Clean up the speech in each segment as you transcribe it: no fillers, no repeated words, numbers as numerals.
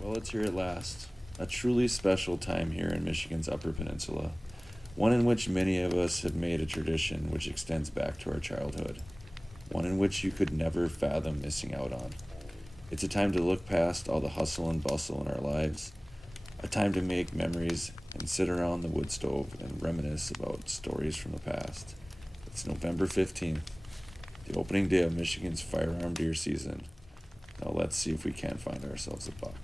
Well, it's here at last. A truly special time here in Michigan's Upper Peninsula. One in which many of us have made a tradition which extends back to our childhood. One in which you could never fathom missing out on. It's a time to look past all the hustle and bustle in our lives. A time to make memories and sit around the wood stove and reminisce about stories from the past. It's November 15th, the opening day of Michigan's firearm deer season. Now let's see if we can't find ourselves a buck.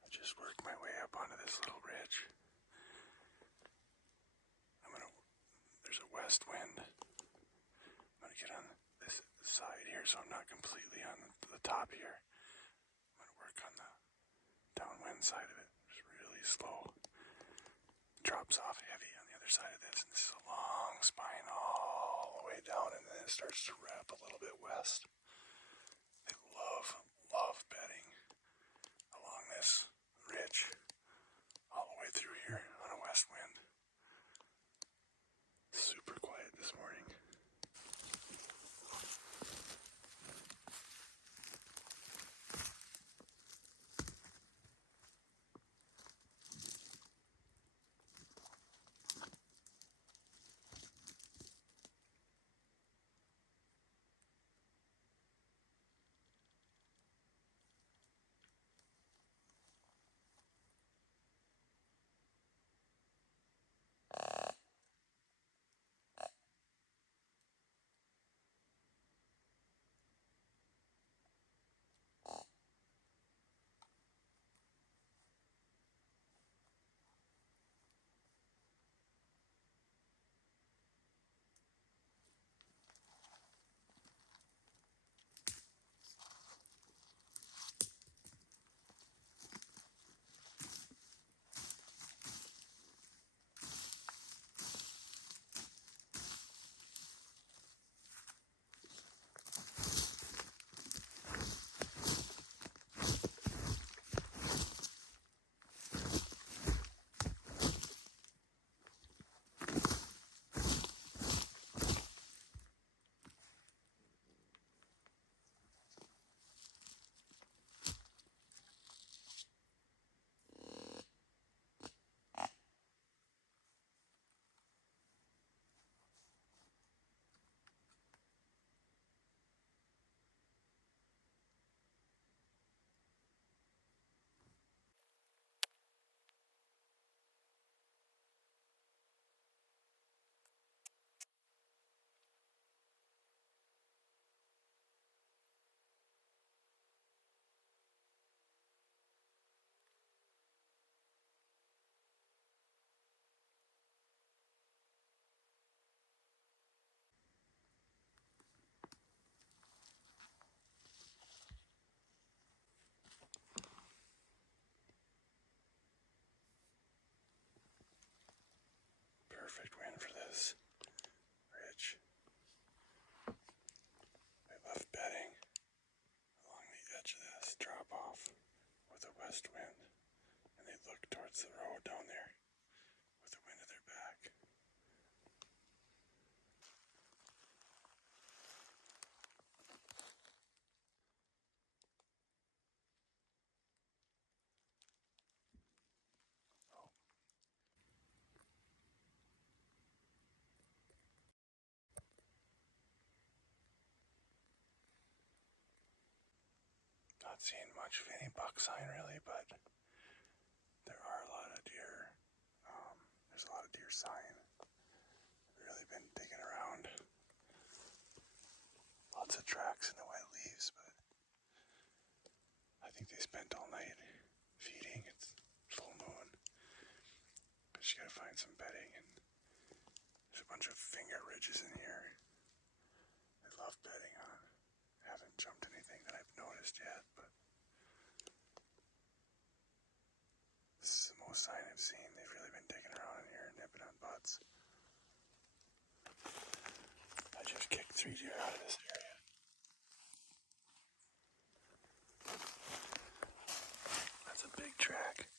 I just worked my way up onto this little ridge. There's a west wind. I'm gonna get on this side here so I'm not completely on the top here. I'm gonna work on the downwind side of it. Just really slow. Drops off heavy on the other side of this, and this is a long spine all the way down, and then it starts to wrap a little bit west. They love bedding along this ridge all the way through here on a west wind. Super quiet this morning. Perfect wind for this ridge. I love bedding along the edge of this drop off with a west wind, and they look towards the road down there with the wind at their back. Not seeing much of any buck sign really, but there are a lot of deer. There's a lot of deer sign. Really been digging around. Lots of tracks in the wet leaves, but I think they spent all night feeding. It's full moon. Just gotta find some bedding, and there's a bunch of finger ridges in here. I love bedding on. Haven't jumped anything that I've noticed yet, but this is the most sign I've seen. They've really been digging around in here, nipping on butts. I just kicked 3 deer out of this area. That's a big track.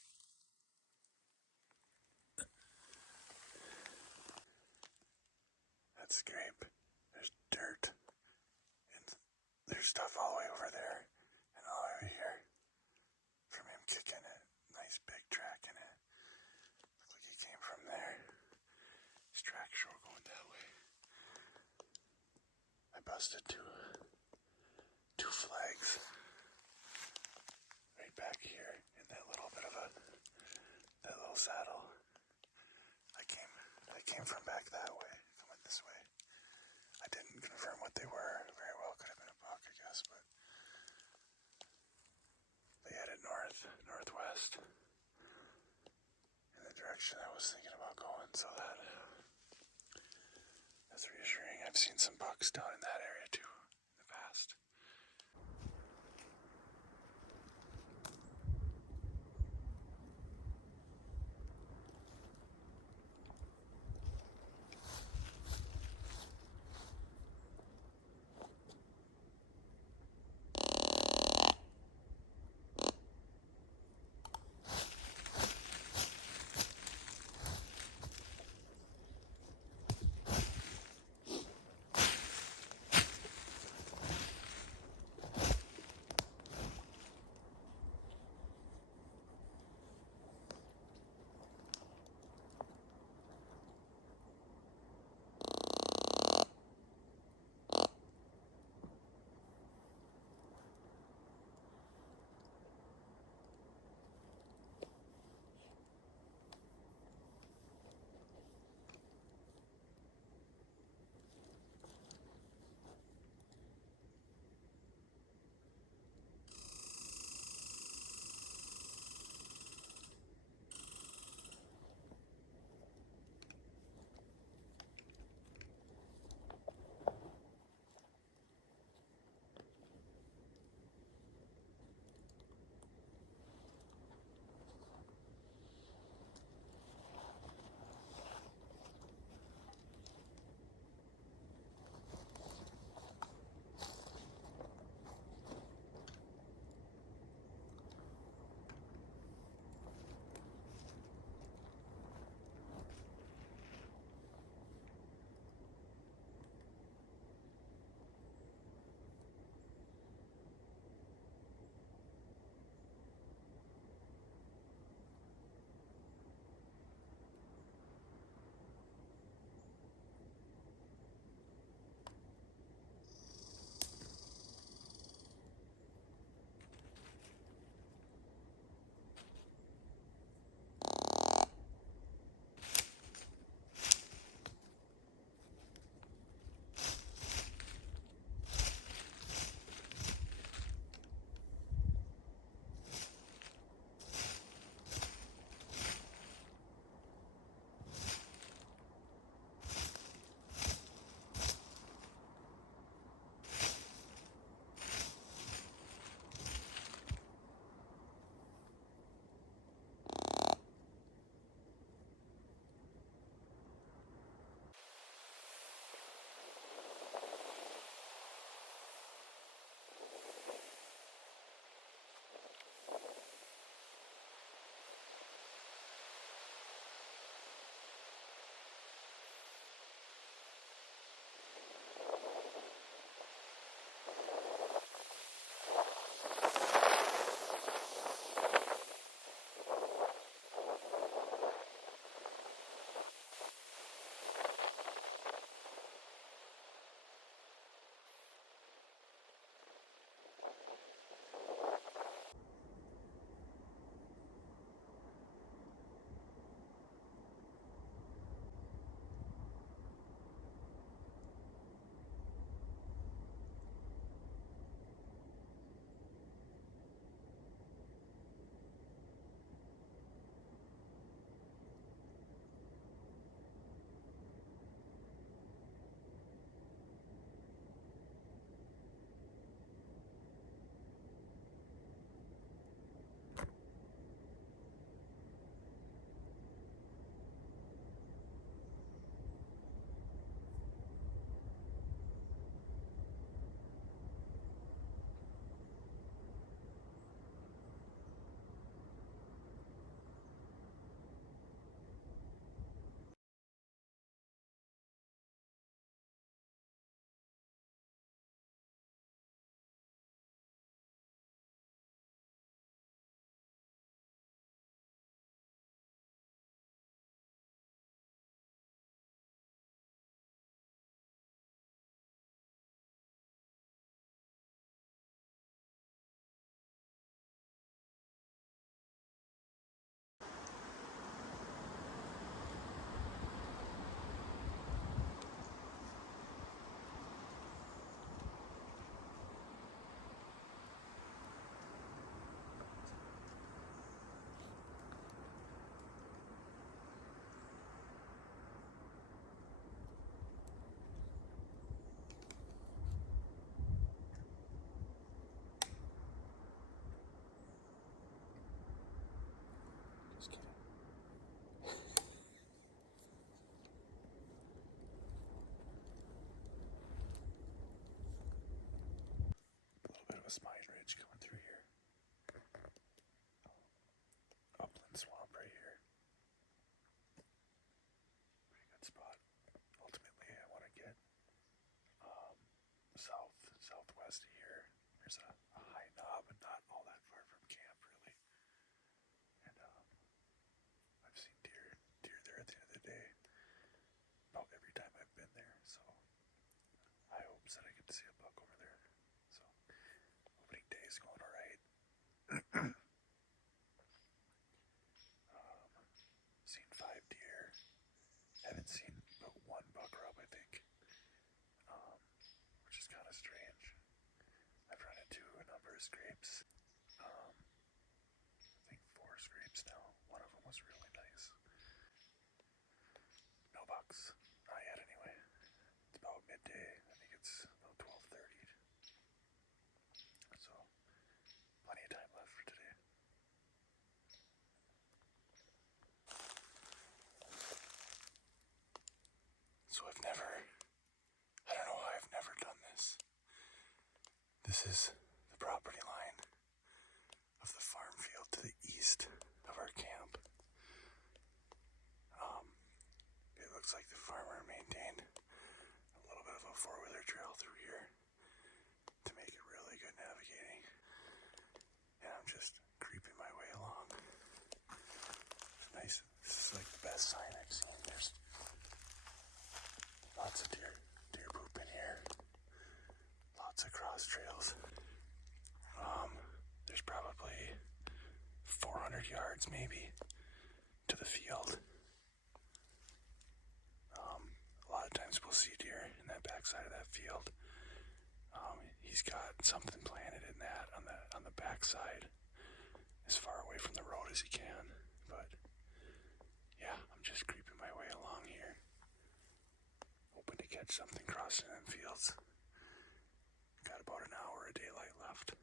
That's scrape. There's dirt stuff all the way over there and all the way over here from him kicking it. Nice big track in it. Looked like he came from there. His track sure going that way. I busted two flags right back here in that little bit of that little saddle. I came from back that way, coming this way. I didn't confirm what they were. Very well could have been a buck, I guess, but they headed northwest in the direction I was thinking about going, so that's reassuring. I've seen some bucks down in that area too in the past. there's a high knob and not all that far from camp, really. And I've seen deer there at the end of the day about every time I've been there. So I hope that I get to see a buck over there. So opening day is going all right. Seen 5 deer. Haven't seen but 1 buck rub, I think, which is kind of strange. I've run into a number of scrapes. I think 4 scrapes now. One of them was really nice. No bucks. Not yet, anyway. It's about midday. I think it's about 12:30. So, plenty of time left for today. So I don't know why I've never done this. This is the property line of the farm field to the east of our camp. It looks like the farmer maintained a little bit of a 4-wheeler trail through here to make it really good navigating. And I'm just creeping my way along. It's nice. This is like the best sign I've seen. There's lots of deer poop in here. Lots of cross trails. There's probably 400 yards maybe to the field. A lot of times we'll see deer in that backside of that field. He's got something planted in that on the backside, as far away from the road as he can. But yeah, I'm just creeping my way along here, hoping to catch something crossing them fields. Got about an hour of daylight left.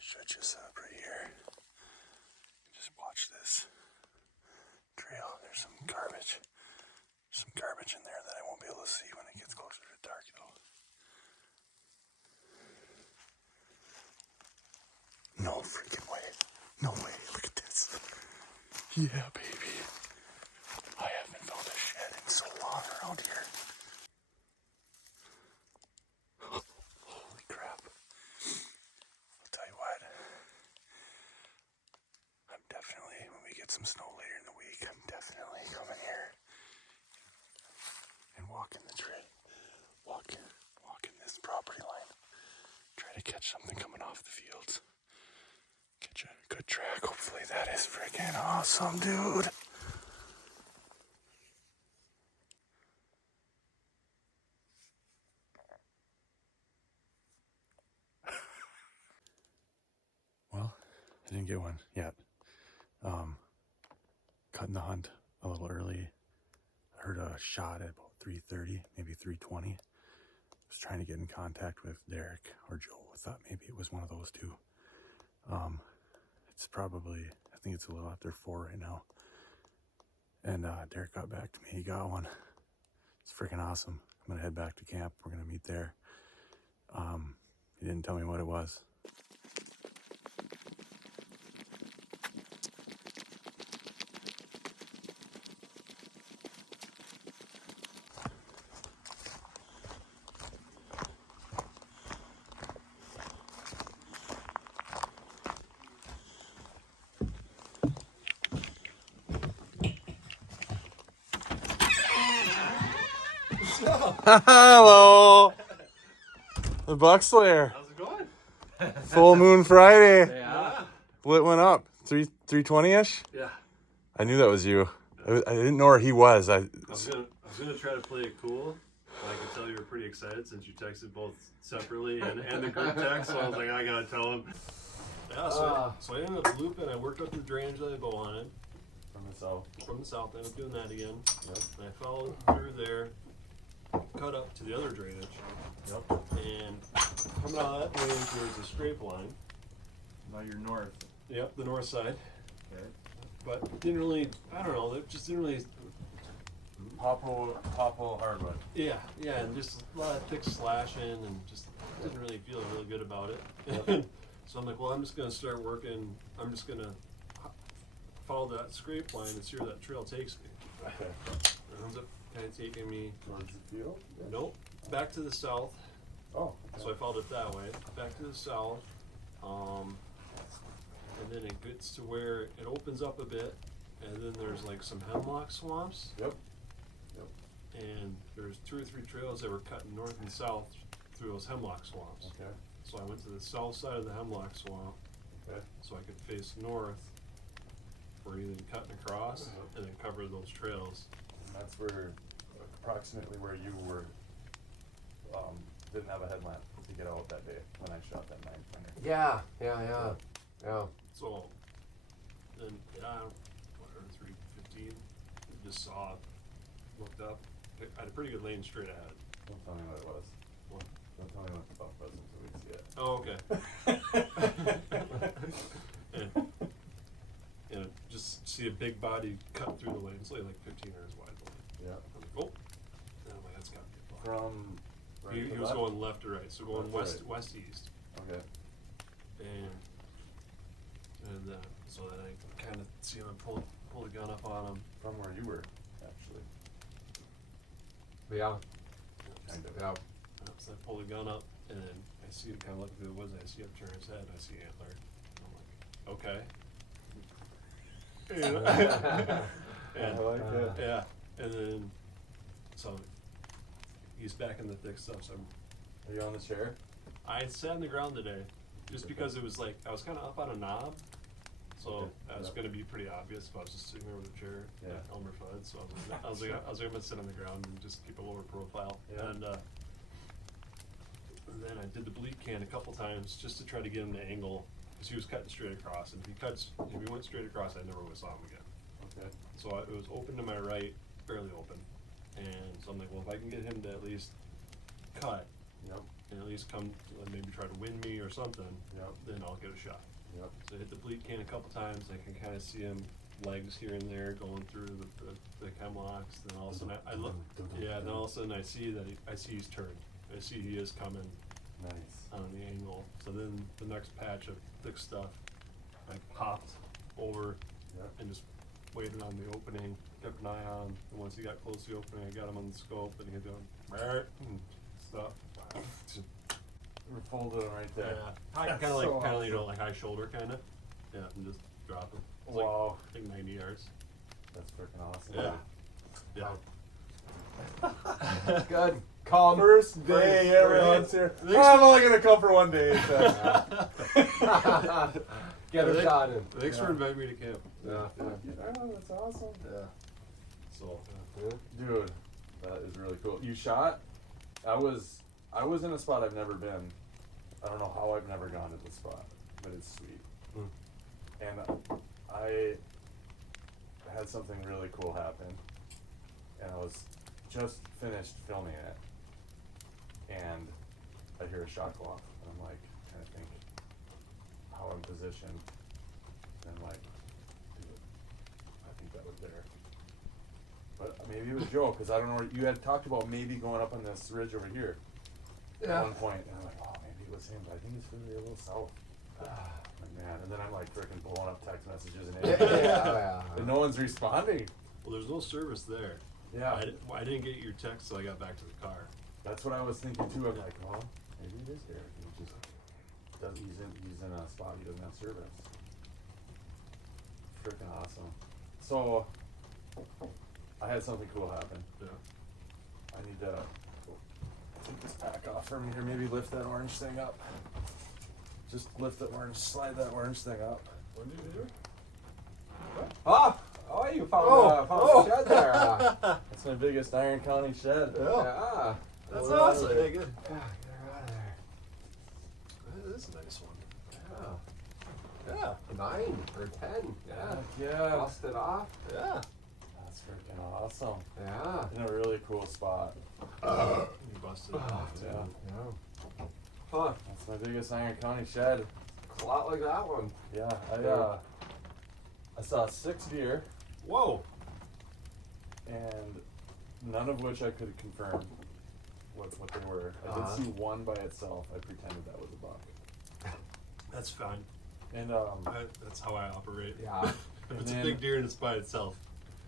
Should just set up right here. Just watch this trail. There's some garbage. Some garbage in there that I won't be able to see when it gets closer to dark, though. No freaking way. No way. Look at this. Yeah, baby. I haven't found a shed in so long around here. Holy crap. I'll tell you what. I'm definitely, when we get some snow later in the week, I'm definitely coming here and walking the trail. Walking this property line. Try to catch something coming off the fields. Catch a good track. Hopefully that is freaking awesome, dude. Well, I didn't get one yet. Cutting the hunt a little early. I heard a shot at about 3:30, maybe 3:20. Was trying to get in contact with Derek or Joe. I thought maybe it was one of those two. It's probably, I think it's a little after 4 right now. And Derek got back to me. He got one. It's freaking awesome. I'm gonna head back to camp. We're gonna meet there. He didn't tell me what it was. Hello, the Buck Slayer. How's it going? Full Moon Friday. Yeah. What went up? 3:20ish. Yeah. I knew that was you. I didn't know where he was. I was gonna try to play it cool. I could tell you were pretty excited since you texted both separately and the group text. So I was like, I gotta tell him. Yeah. So I ended up looping. I worked up the drainage that I wanted From the south. from the south. I ended up doing that again. Yep. And I followed through there, cut up to the other drainage. Yep. And coming out that way towards the scrape line. Now you're north. Yep, the north side. Okay. But didn't really, I don't know, it just didn't really Popple hardwood. Yeah, and just a lot of thick slashing, and just didn't really feel really good about it. Yep. So I'm like, well, I'm just gonna start working. I'm just gonna follow that scrape line and see where that trail takes me. Okay. It ends up kind of taking me, Towards the field? nope, back to the south. Oh. So I followed it that way, back to the south, and then it gets to where it opens up a bit, and then there's like some hemlock swamps, Yep. and there's 2 or 3 trails that were cutting north and south through those hemlock swamps. Okay. So I went to the south side of the hemlock swamp, Okay. so I could face north for either cutting across and then cover those trails. And that's where, approximately where you were, didn't have a headlamp to get out that day when I shot that 9-pointer. Yeah. So then, whatever, 3:15, just saw, looked up, I had a pretty good lane straight ahead. Don't tell me what it was. What? Don't tell me what the buck was until we see it. Oh, okay. and just see a big body cut through the lane. It's only like 15 yards wide. Yeah. I'm like, oh. And I'm like, that's gotta be a buck. From right He to was left? going left to right, so going Left to west east. Okay. And so then I kind of see him pull the gun up on him. From where you were, actually. Yeah. Kind of. Yeah. So I pull the gun up, and then I see him kind of look through the woods, and I see him turn his head, and I see antler. And I'm like, okay. And, I like it. yeah, and then, so he's back in the thick stuff, so Are you on the chair? I sat on the ground today, just because it was like, I was kind of up on a knob, so Okay, that was yep. gonna be pretty obvious if I was just sitting there with a chair, Yeah. like Elmer Fudd, so I was like, I'm gonna sit on the ground and just keep a lower profile. Yeah. And then I did the bleed can a couple times just to try to get him to angle, because he was cutting straight across, and if he went straight across, I never would have saw him again. Okay. So it was open to my right, fairly open, and so I'm like, well, if I can get him to at least cut, Yep. and at least come, maybe try to win me or something, Yep. then I'll get a shot. Yep. So I hit the bleed can a couple times, I can kind of see him legs here and there going through the hemlocks, then all of a sudden I look, yeah, then all of a sudden I see he's turned. I see he is coming Nice. on the angle. So then the next patch of thick stuff, I popped over Yep. and just waited on the opening, kept an eye on him, and once he got close to the opening, I got him on the scope, and he had doing and stuff. We're folded him right there. Yeah, kind That's of like, so you know, awesome. like high shoulder kind of. Yeah, and just drop him. It's Wow. Like, I think 90 yards. That's freaking awesome. Yeah. Good. Calm. First day First everyone's day. here. Thanks. Oh, I'm only gonna come for one day. So. Get a shot in. Thanks for Yeah. inviting me to camp. Yeah. Yeah, that's awesome. Yeah. So, Dude, that is really cool. You shot? I was in a spot I've never been. I don't know how I've never gone to this spot, but it's sweet. And I had something really cool happen, and I was just finished filming it, and I hear a shot go off, and I'm like, trying to think how I'm positioned, and I'm like, dude, I think that was there. But maybe it was Joe, because I don't know, you had talked about maybe going up on this ridge over here at one point, and I'm like, oh, maybe it was him, but I think it's really a little south. Like, man, and then I'm like freaking blowing up text messages and Yeah. and no one's responding. well, there's no service there. Yeah, I didn't get your text till I got back to the car. that's what I was thinking too. I'm like, well, maybe it is Derek. He just does. He's in a spot he doesn't have service. Freaking awesome. So I had something cool happen. Yeah. I need to take this pack off from here. Maybe lift that orange thing up. Just lift the orange, slide that orange thing up. What did you do? Oh, you found a shed there. That's my biggest Iron County shed. Yeah. That's Well, awesome. yeah. Hey, good. Yeah, get her out of there. That is a nice one. Yeah. Yeah. 9 or 10. Yeah. Heck yeah. Busted off. Yeah. That's freaking awesome. Yeah. In a really cool spot. You busted it off too. Yeah. Yeah. Huh. That's my biggest Iron County shed. It's a lot like that one. Yeah, I saw 6 deer Whoa. and None of which I could confirm what they were. I Uh-huh. did see one by itself. I pretended that was a buck. That's fine. And That's how I operate. Yeah. If And it's a then- big deer and it's by itself,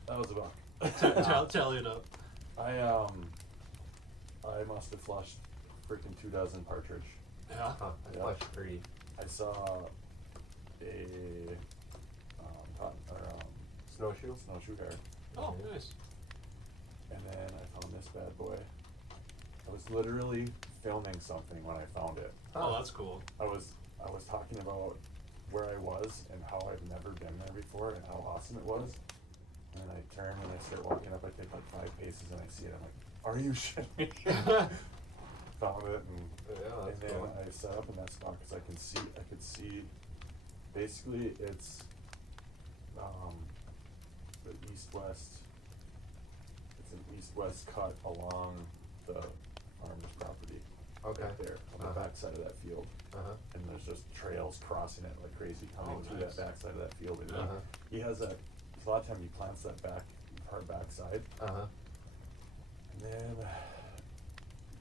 that was a buck. tally it up. I must have flushed freaking 24 partridge. Yeah. Huh, I Yeah. flushed 3. I saw a Snowshoe? snowshoe hare, Oh, nice. and then I found this bad boy. I was literally filming something when I found it. Oh, that's cool. I was talking about where I was and how I've never been there before and how awesome it was. And then I turn and I start walking up. I take like 5 paces and I see it. I'm like, "Are you shitting me?" Found it and Yeah, that's then cool. I set up in that spot because I could see. Basically, it's the east-west. It's an east-west cut along the farmer's property. Okay. Right there on the Uh-huh. backside of that field. Uh-huh. And there's just trails crossing it like crazy coming Oh, through nice. that backside of that field. And Uh-huh. he has a lot of time he plants that backside. Uh-huh. And then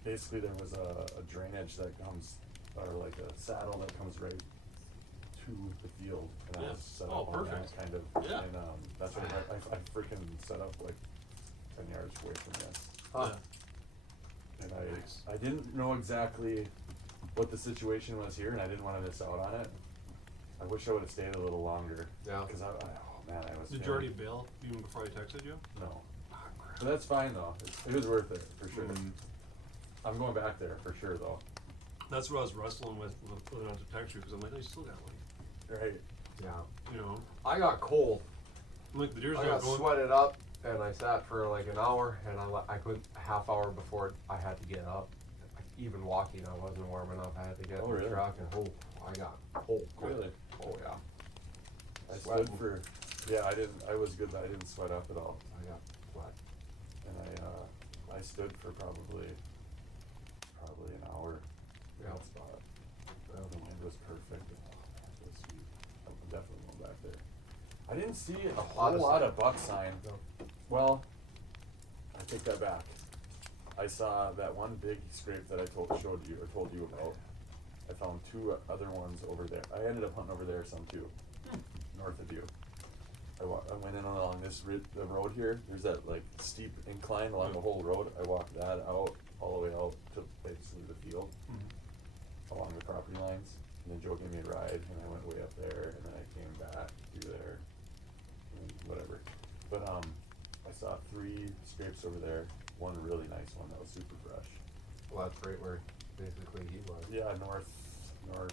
basically there was a drainage that comes, or like a saddle that comes right to the field. And I Yeah. was set Oh, up on that perfect. kind of. Yeah. And that's what I freaking set up like 10 yards away from this. Huh. And Nice. I didn't know exactly what the situation was here, and I didn't want to miss out on it. I wish I would have stayed a little longer. Yeah. Because oh man, I was. Did you already bail even before I texted you? No. Ah, crap. But that's fine though. It was worth it for sure. Mm. I'm going back there for sure though. That's what I was wrestling with whether or not to text you because I'm like, you still got like, Right. Yeah. you know, I got cold. I'm like the deer's I not got going. sweated up, and I sat for like an hour, and I couldn't, a half hour before I had to get up. Even walking, I wasn't warm enough. I had to get Oh, in the really? truck, and I got cold. Really? Oh yeah. I Sweating. stood for. Yeah, I didn't. I was good that I didn't sweat up at all, I got sweat. and I stood for probably an hour. in Yeah. that spot. The wind was perfect. Oh, man, it was sweet. I'm definitely going back there. I didn't see a whole lot of buck sign. No. Well, I take that back. I saw that one big scrape that I told you about. I found 2 other ones over there. I ended up hunting over there some too, north of you. I went in along the road here. There's that like steep incline along the whole road. I walked that out all the way out to basically the field along the property lines. And then Joe gave me a ride, and I went way up there, and then I came back through there, and whatever. But I saw 3 scrapes over there. One really nice one that was super fresh. Well, that's right where basically he was. Yeah, north. And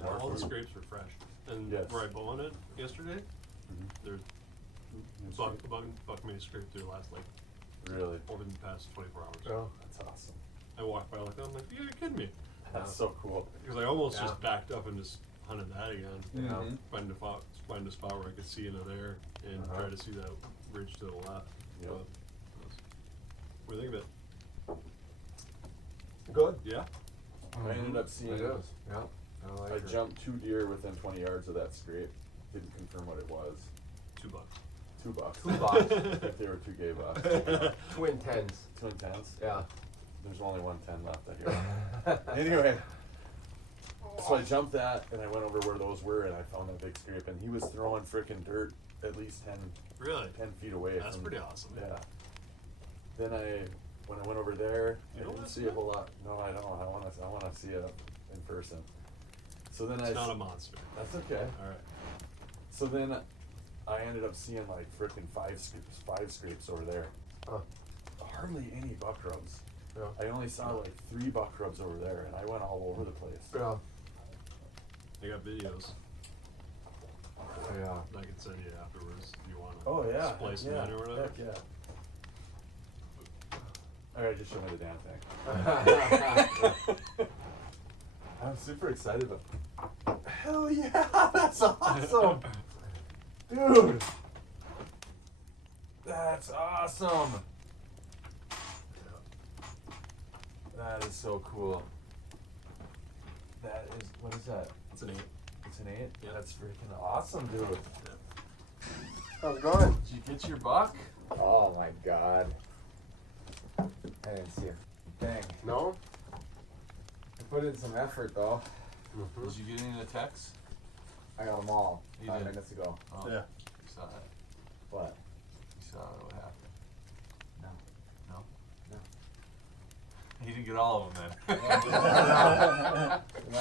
Yeah, All the north. scrapes were fresh. And Yes. where I bowed it yesterday, Mhm. there's New buck scrape. made a scrape through the last like Really? over the past 24 hours. Oh. That's awesome. I walked by like that, I'm like, you're kidding me. That's so cool. Because I almost Yeah. just backed up and just hunted that again. Yeah. Mhm. Find a spot where I could see into there and Uh-huh. try to see that ridge to the left. Yep. But, what do you think of Good. it? Yeah? I ended up seeing. It is. Yeah. I like I it. jumped 2 deer within 20 yards of that scrape. Didn't confirm what it was. $2. $2 bucks. 2 bucks. I think they were 2 gay bucks. Twin tens. Twin tens. Yeah. There's only 1 10 left, I hear. Anyway, so I jumped that and I went over where those were and I found that big scrape and he was throwing frickin' dirt at least 10 Really? 10 feet away. That's from, pretty awesome. Yeah. Then when I went over there, You I don't didn't wanna see see a it? whole lot. No, I don't. I want to see it in person. So then It's I. not a monster. That's okay. Alright. So then I ended up seeing like frickin' 5 scrapes over there. Huh. Hardly any buck rubs. Yeah. I only saw like 3 buck rubs over there, and I went all over the place. Yeah. I got videos Yeah. I can send you afterwards if you want to. Oh yeah, Splice heck them yeah, in or whatever. heck yeah. All right, just show me the damn thing. I'm super excited about. Hell yeah, that's awesome, dude. That's awesome. That is so cool. That is, what is that? It's an 8. It's an 8? Yeah. That's freaking awesome, dude. Yeah. How's it going? Did you get your buck? Oh my god. I didn't see it. Dang. No? I put in some effort though. Mm-hmm. Did you get any of the texts? I got them all You 5 did? minutes ago. Oh, Yeah. You saw it. What? You saw what happened. No. No? No. He didn't get all of them then.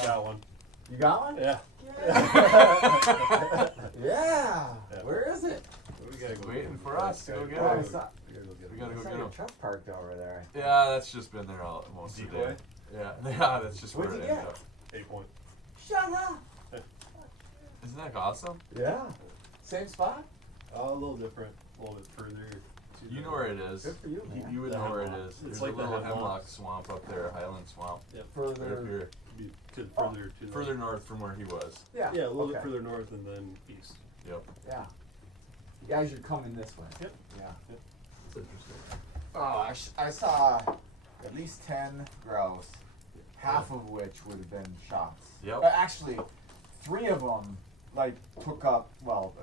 Got one. You got one? Yeah. Yeah. Yeah. Where is it? We gotta go Waiting get for him. us to go get Oh, I him. saw, We gotta go get We him. gotta I go saw get your him. truck parked over there. Yeah, that's just been there all most of the Decoy? day. Yeah, yeah, that's just What'd where you it ended get? up. 8 point. Shut up. Isn't that awesome? Yeah. Same spot? A little different. A little bit further. to You the- know where it is. Good for you, man. You would The know where it hemlock. is. It's There's like a the little hemlock. hemlock swamp up there, Highland Swamp. Yep. Right up Further. here. Be further to the Further north from where he was. Yeah. Yeah, a little bit okay. further north and then east. Yep. Yeah. You guys are coming this way. Yep. Yeah. It's interesting. Oh, I saw at least 10 grouse, half of which would have been shots. Yep. Actually, 3 of them, like, took up, well,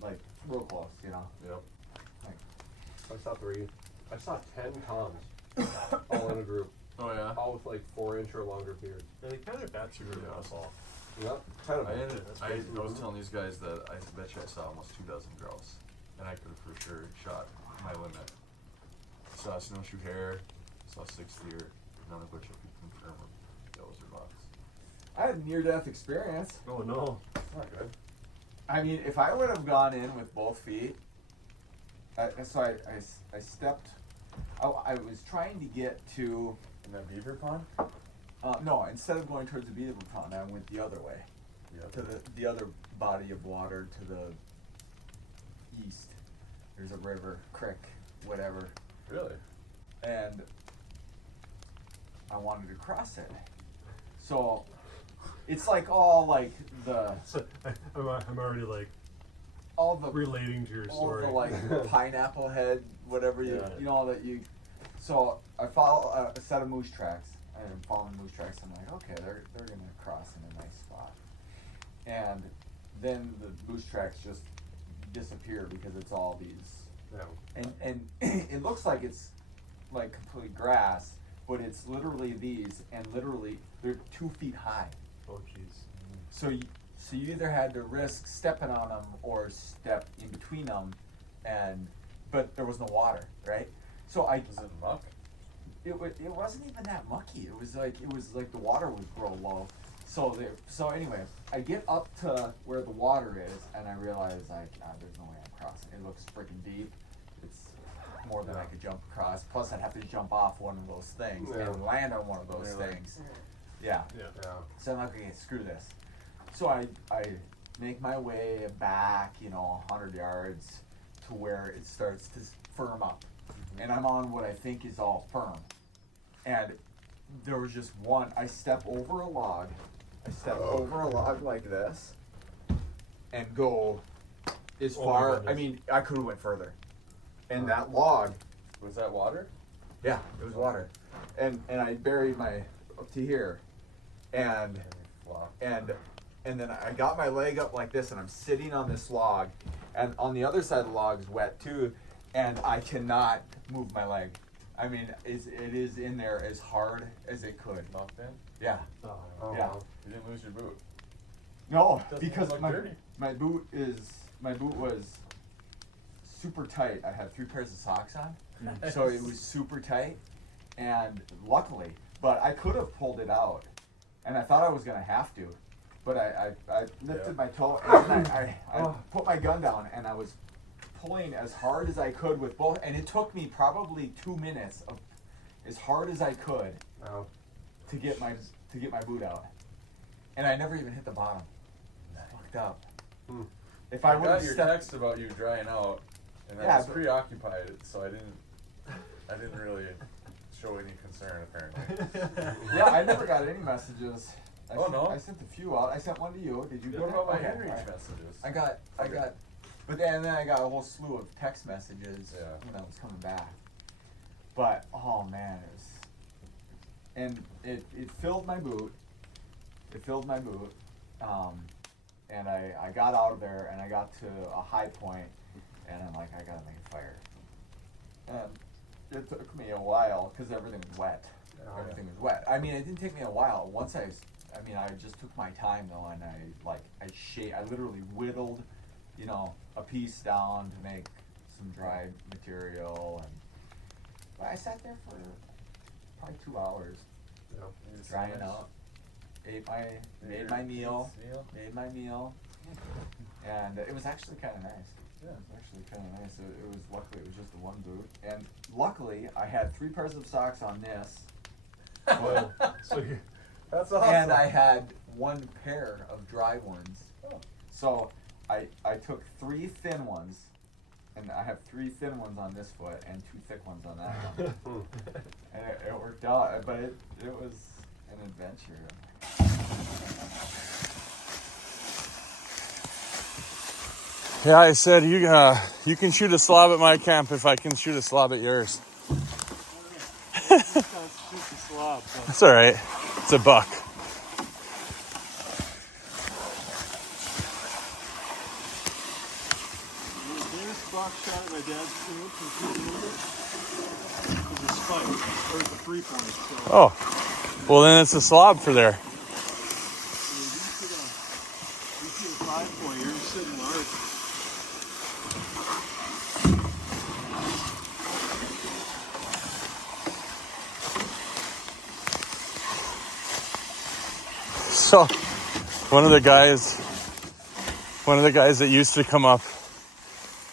like, real close, you know? Yep. I saw 3. I saw 10 toms. All in a group. Oh yeah. All with like 4-inch or longer beards. And they kind of bats are Yeah. us all. Yep. Kind of. I ended. That's I crazy. was telling these guys that I bet you I saw almost 2 dozen grouse, and I could have for sure shot my limit. Saw snowshoe hare, saw 6 deer, none of which I could confirm were does or bucks. I had a near-death experience. Oh no. That's not good. I mean, if I would have gone in with both feet, I stepped, I was trying to get to, In that beaver pond? no, instead of going towards the beaver pond, I went the other way. To the other body of water to the east. There's a river, creek, whatever, Really? and I wanted to cross it. So it's like all like the So, I'm already like all the relating to your all story. the like pineapple head, whatever you Yeah. you know that you. So I follow a set of moose tracks. I'm following moose tracks. I'm like, okay, they're gonna cross in a nice spot, and then the moose tracks just disappear because it's all these, Yeah. and it looks like it's like complete grass, but it's literally these, and literally they're 2 feet high. Oh jeez. So you either had to risk stepping on them or step in between them, but there was no water, right? So Was it muck? it wasn't even that mucky. It was like the water would grow low. So anyway, I get up to where the water is, and I realize like there's no way I'm crossing. It looks freaking deep. It's more than I could jump across. Plus, I'd have to jump off one of those things Yeah. and land on one of those Really? things. Yeah. Yeah. Yeah. So I'm like, okay, screw this. So I make my way back, 100 yards to where it starts to firm up. And I'm on what I think is all firm. And there was just one, I step over a log. I step over a log like this and go as Oh my far, goodness. I mean, I could have went further. And that log, Was that water? yeah, it was water. And I buried my, up to here. And Flop. and then I got my leg up like this, and I'm sitting on this log, and on the other side of the log is wet too, and I cannot move my leg. I mean, it is in there as hard as it could. Knocked in? Yeah. Oh, Oh, Yeah. wow. You didn't lose your boot. No, Doesn't because look my dirty. my boot was super tight. I had 3 pairs of socks on, so it was super tight, and luckily, but I could have pulled it out, and I thought I was gonna have to, but I lifted Yeah. my toe, and then I put my gun down, and I was pulling as hard as I could with both, and it took me probably 2 minutes of as hard as I could Wow. to get my boot out, and I never even hit the bottom. Fucked up. Hmm. If I I would got have your stepped, text about you drying out, and Yeah, I was but- preoccupied, so I didn't really show any concern apparently. yeah, I never got any messages. Oh, no? I sent a few out. I sent one to you. Did you get What it? about my Okay, inReach alright. messages? I got, but then I got a whole slew of text messages Yeah. when I was coming back. But oh man, and it filled my boot. It filled my boot, and I got out of there, and I got to a high point, and I'm like, I gotta make a fire. And it took me a while because everything was wet. Everything was wet. I mean, it didn't take me a while. Once I just took my time though, and I literally whittled, you know, a piece down to make some dried material, but I sat there for probably 2 hours, drying out. Made my meal, and it was actually kind of nice. Yeah, it was actually kind of nice. Luckily it was just the one boot, and luckily I had 3 pairs of socks on this. Well, That's awesome. And I had 1 pair of dry ones. Oh. So I took 3 thin ones, and I have 3 thin ones on this foot and 2 thick ones on that one. And it worked out, but it was an adventure. Yeah, I said you can shoot a slob at my camp if I can shoot a slob at yours. That's all right. It's a buck. This buck shot at my dad's camp was a spike, or the 3-point. So. Oh, well then it's a slob for there. You see a 5-point, you're just sitting large. So, one of the guys that used to come up,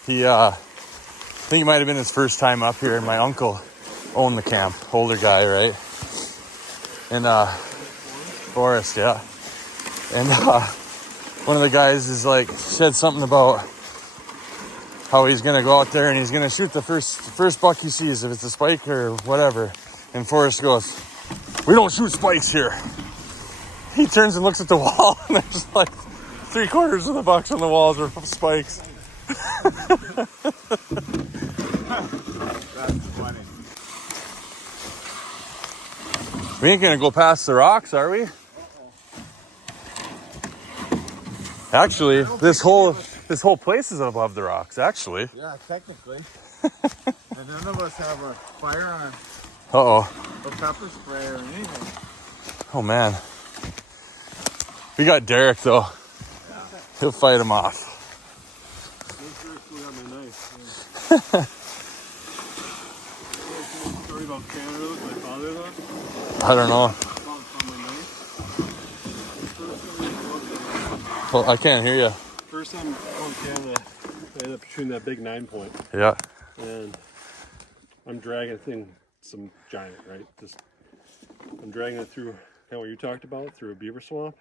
I think it might have been his first time up here, and my uncle owned the camp, older guy, right? And, Forrest, yeah. And, one of the guys is like, said something about how he's gonna go out there and he's gonna shoot the first buck he sees, if it's a spike or whatever. And Forrest goes, "We don't shoot spikes here." He turns and looks at the wall, and there's like 3/4 of the bucks on the walls are spikes. That's funny. We ain't gonna go past the rocks, are we? Actually, this whole place is above the rocks, actually. Yeah, technically. And none of us have a firearm Uh-oh. or pepper spray or anything. Oh, man. We got Derek, though. Yeah. He'll fight him off. Make sure I still got my knife. Story about Canada with my father, though? I don't know. About my knife. Well, I can't hear you. First time going to Canada, I ended up shooting that big 9-point. Yeah. And I'm dragging a thing, some giant, right? I'm dragging it through, kind of what you talked about, through a beaver swamp.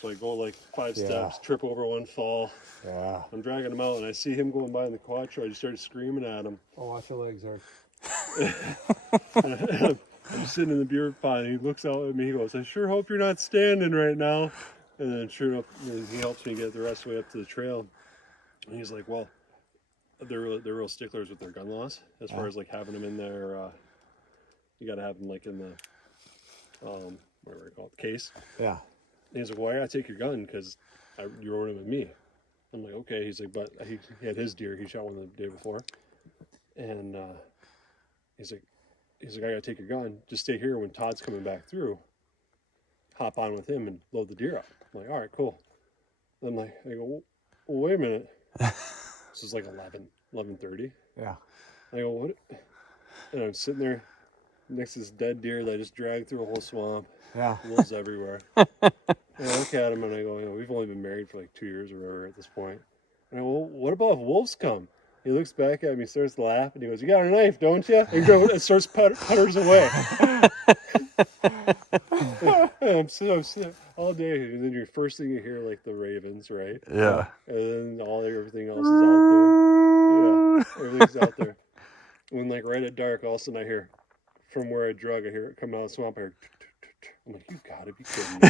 So I go like 5 steps, trip over one, fall. Yeah. I'm dragging him out, and I see him going by in the quattro. I just started screaming at him. Oh, watch your legs, Art. I'm sitting in the beaver pond, and he looks out at me. He goes, "I sure hope you're not standing right now." And then sure enough, he helps me get the rest of the way up to the trail. And he's like, "Well, they're real sticklers with their gun laws as far as like having them in their. You got to have them like in the whatever you call it, case." Yeah. And he's like, "Well, I gotta take your gun because you rode him with me." I'm like, "Okay." He's like, "But he had his deer. He shot one the day before." And he's like, "I gotta take your gun. Just stay here. When Todd's coming back through, hop on with him and load the deer up." I'm like, "All right, cool." And I go, "Well, wait a minute." This is like 11:30. Yeah. I go, "What?" And I'm sitting there next to this dead deer that I just dragged through a whole swamp. Yeah. Wolves everywhere. And I look at him and I go, "We've only been married for like 2 years or whatever at this point." And I go, "Well, what about if wolves come?" He looks back at me, starts to laugh, and he goes, "You got a knife, don't you?" And starts putters away. And I'm so all day, and then your first thing you hear like the ravens, right? Yeah. And then everything else is out there. Yeah, everything's out there. When like right at dark, all of a sudden I hear from where I drug, I hear it come out of the swamp. I hear, I'm like, "You gotta be kidding me!"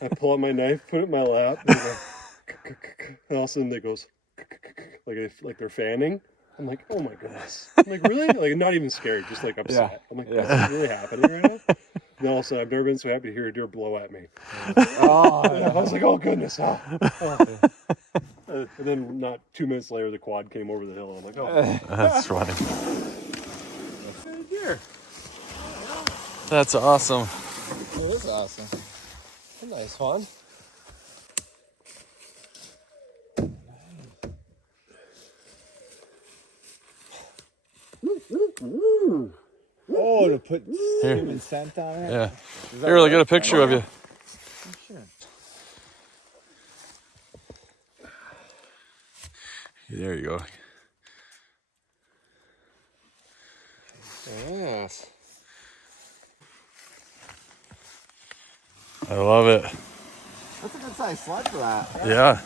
I pull out my knife, put it in my lap, and, and all of a sudden it goes like they're fanning. I'm like, "Oh my goodness!" I'm like, "Really?" Like not even scared, just like upset. Yeah. I'm like, "That's really happening right now?" And all of a sudden, I've never been so happy to hear a deer blow at me. Oh, I was like, "Oh goodness!" Oh. And then not 2 minutes later, the quad came over the hill. I'm like, "Oh." That's funny. That's awesome. It is awesome. A nice one. Oh, to put Here. human scent on it? Yeah. Is that Here, I'll right? get a picture of you. Oh, sure. There you go. Yes. I love it. That's a good size sled for that. Yeah.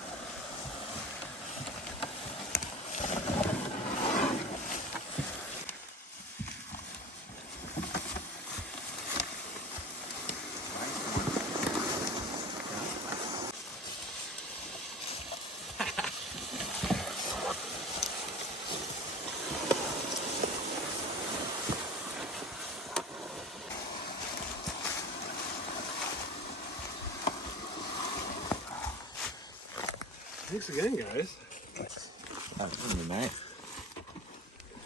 Thanks again, guys. That's gonna be nice.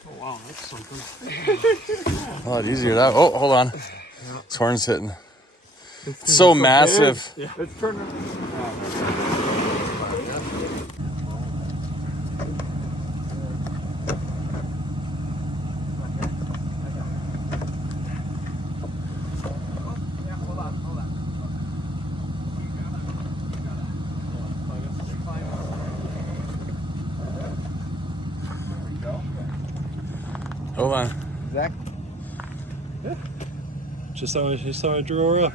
Oh wow, that's something. A lot easier that. Oh, hold on. This horn's hitting. It's so massive. Let's turn it. Hold on. Zach? Just how I drew her up.